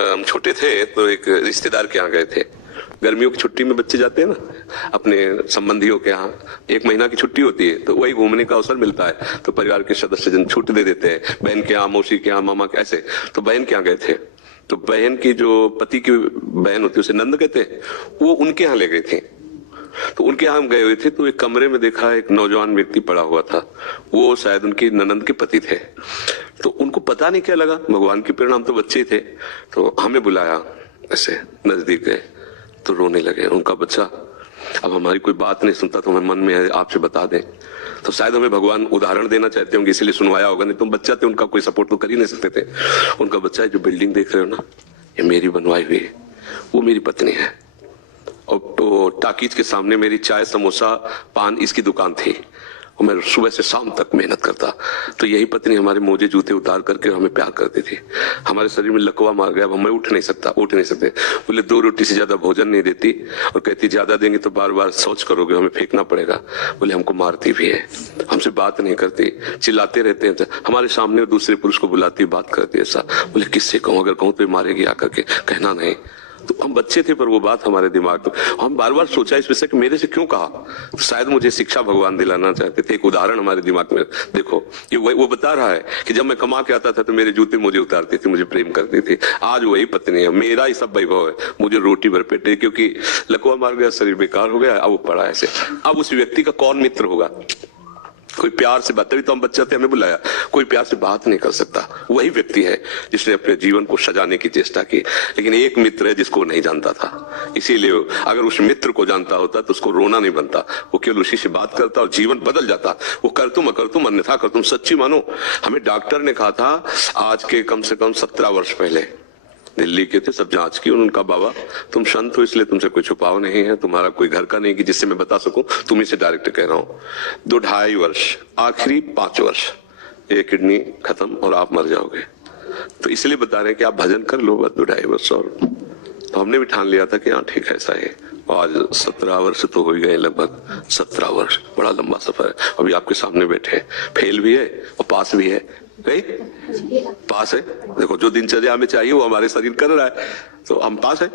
हम छोटे थे तो एक रिश्तेदार के यहाँ गए थे। गर्मियों की छुट्टी में बच्चे जाते हैं ना अपने संबंधियों के यहाँ, 1 महीना की छुट्टी होती है तो वही घूमने का अवसर मिलता है, तो परिवार के सदस्य जन छुट्टी दे देते हैं, बहन के यहाँ, मौसी के यहाँ, मामा के, ऐसे। तो बहन के यहाँ गए थे, तो बहन की जो पति की बहन होती है उसे नंद कहते हैं, वो उनके यहाँ ले गए थे। तो उनके यहाँ हम गए हुए थे तो एक कमरे में देखा एक नौजवान व्यक्ति पड़ा हुआ था, वो शायद उनकी ननंद के पति थे। तो उनको पता नहीं क्या लगा, भगवान के परिणाम तो बच्चे थे, तो हमें बुलाया, ऐसे नजदीक गए तो रोने लगे। उनका बच्चा अब हमारी कोई बात नहीं सुनता तो हमें मन में है आपसे बता दें, तो शायद हमें भगवान उदाहरण देना चाहते होंगे इसलिए सुनवाया होगा, नहीं तुम बच्चा थे, उनका कोई सपोर्ट तो कर ही नहीं सकते थे। उनका बच्चा है, जो बिल्डिंग देख रहे हो ना, ये मेरी बनवाई हुई है, वो मेरी पत्नी है, और तो टाकीज के सामने मेरी चाय, समोसा, पान इसकी दुकान थी, और मैं सुबह से शाम तक मेहनत करता। तो यही पत्नी हमारे मोजे जूते उतार करके हमें प्यार करती थी। हमारे शरीर में लकवा मार गया, अब मैं उठ नहीं सकते। बोले 2 रोटी से ज्यादा भोजन नहीं देती, और कहती ज्यादा देंगे तो बार बार शौच करोगे, हमें फेंकना पड़ेगा। बोले हमको मारती भी है, हमसे बात नहीं करती, चिल्लाते रहते हैं, हमारे सामने दूसरे पुरुष को बुलाती, बात करती ऐसा। बोले किससे कहूँ, अगर कहूँ तो मारेगी आकर के, कहना नहीं। तो हम बच्चे थे पर वो बात हमारे दिमाग में, हम बार बार सोचा इस विषय कि मेरे से क्यों कहा, तो शायद मुझे शिक्षा भगवान दिलाना चाहते थे। एक उदाहरण हमारे दिमाग में, देखो ये वो बता रहा है कि जब मैं कमा के आता था तो मेरे जूते मुझे उतारती थी, मुझे प्रेम करती थी। आज वही पत्नी है, मेरा ही सब वैभव है, मुझे रोटी भर पेटे, क्योंकि लकवा मार गया, शरीर बेकार हो गया, अब वो पड़ा ऐसे। अब उस व्यक्ति का कौन मित्र होगा, कोई प्यार से बात, तभी तो हम बच्चे थे, हमें बुलाया, कोई प्यार से बात नहीं कर सकता। वही व्यक्ति है जिसने अपने जीवन को सजाने की चेष्टा की, लेकिन एक मित्र है जिसको नहीं जानता था। इसीलिए अगर उस मित्र को जानता होता तो उसको रोना नहीं बनता, वो केवल उसी से बात करता और जीवन बदल जाता। वो कर तुम अकर तुम अन्यथा कर तुम, सच्ची मानो। हमें डॉक्टर ने कहा था आज के कम से कम 17 वर्ष पहले, दिल्ली के थे, सब जांच की, उनका बाबा तुम संत हो इसलिए तुमसे कोई छुपाव नहीं है, तुम्हारा कोई घर का नहीं कि जिससे मैं बता सकूं, तुम्ही से डायरेक्ट कह रहा हूं। 2-2.5 वर्ष, आखिरी 5 वर्ष, एक किडनी खत्म और आप मर जाओगे। तो इसलिए बता रहे हैं कि आप भजन कर लो बस 2-2.5 वर्ष और। तो हमने भी ठान लिया था कि हाँ ठीक है, ऐसा है। आज 17 वर्ष तो हो ही गए, लगभग 17 वर्ष, बड़ा लंबा सफर है। अभी आपके सामने बैठे, फेल भी है और पास भी है, नहीं पास है। देखो जो दिनचर्या हमें चाहिए वो हमारे शरीर कर रहा है, तो हम पास है।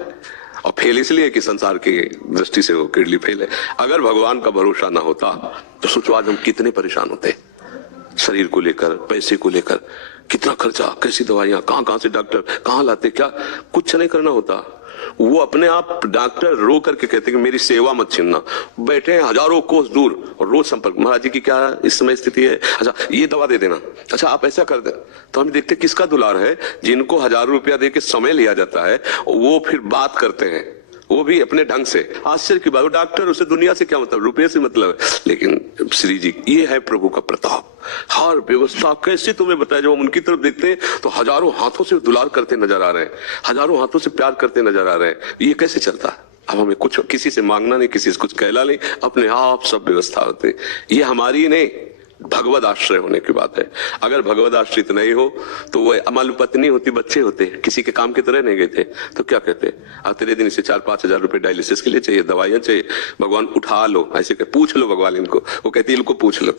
और फेल इसलिए कि संसार की दृष्टि से वो किडनी फेल है। अगर भगवान का भरोसा ना होता तो सोचो आज हम कितने परेशान होते, शरीर को लेकर, पैसे को लेकर, कितना खर्चा, कैसी दवाइयां, कहां से डॉक्टर कहां लाते, क्या कुछ नहीं करना होता। वो अपने आप डॉक्टर रो करके कहते कि मेरी सेवा मत छीनना, बैठे हैं हजारों कोस दूर और रोज संपर्क, महाराज जी की क्या इस समय स्थिति है, अच्छा ये दवा दे देना, अच्छा आप ऐसा कर दें। तो हम देखते किसका दुलार है, जिनको हजारों रुपया दे के समय लिया जाता है, वो फिर बात करते हैं, वो भी अपने ढंग से। आश्चर्य की बात, डॉक्टर उसे दुनिया से क्या मतलब, रुपये से मतलब है। लेकिन श्री जी, ये है प्रभु का प्रताप, हर व्यवस्था कैसे तुम्हें बताया। जब हम उनकी तरफ देखते हैं तो हजारों हाथों से दुलार करते नजर आ रहे हैं, हजारों हाथों से प्यार करते नजर आ रहे हैं। ये कैसे चलता है? अब हमें कुछ किसी से मांगना नहीं, किसी से कुछ कहला नहीं, अपने आप सब व्यवस्था होते। ये हमारी नहीं, भगवद आश्रय होने की बात है। अगर भगवद आश्रित नहीं हो तो वो मान लो पत्नी होती, बच्चे होते, किसी के काम की तरह नहीं गए थे, तो क्या कहते, तेरे दिन इसे 4-5 हजार रुपए डायलिसिस के लिए चाहिए, दवाइयां चाहिए, भगवान उठा लो, ऐसे पूछ लो भगवान इनको, वो कहती है इनको पूछ लो।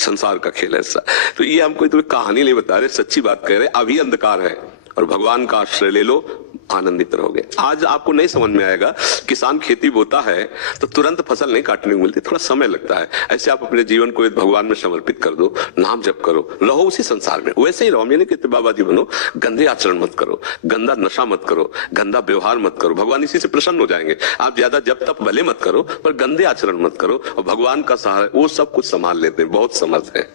संसार का खेल ऐसा। तो ये हम कोई तुम्हें कहानी नहीं बता रहे, सच्ची बात कह रहे। अभी अंधकार है और भगवान का आश्रय ले लो, आनंदित रहोगे। आज आपको नहीं समझ में आएगा, किसान खेती बोता है तो तुरंत फसल नहीं काटने को मिलती, थोड़ा समय लगता है। ऐसे आप अपने जीवन को भगवान में समर्पित कर दो, नाम जप करो, रहो उसी संसार में, वैसे ही रहो। मैंने कहते बाबा जी बनो, गंदे आचरण मत करो, गंदा नशा मत करो, गंदा व्यवहार मत करो, भगवान इसी से प्रसन्न हो जाएंगे। आप ज्यादा जब तक भले मत करो पर गंदे आचरण मत करो, और भगवान का सहारा वो सब कुछ संभाल लेते हैं, बहुत समर्थ है।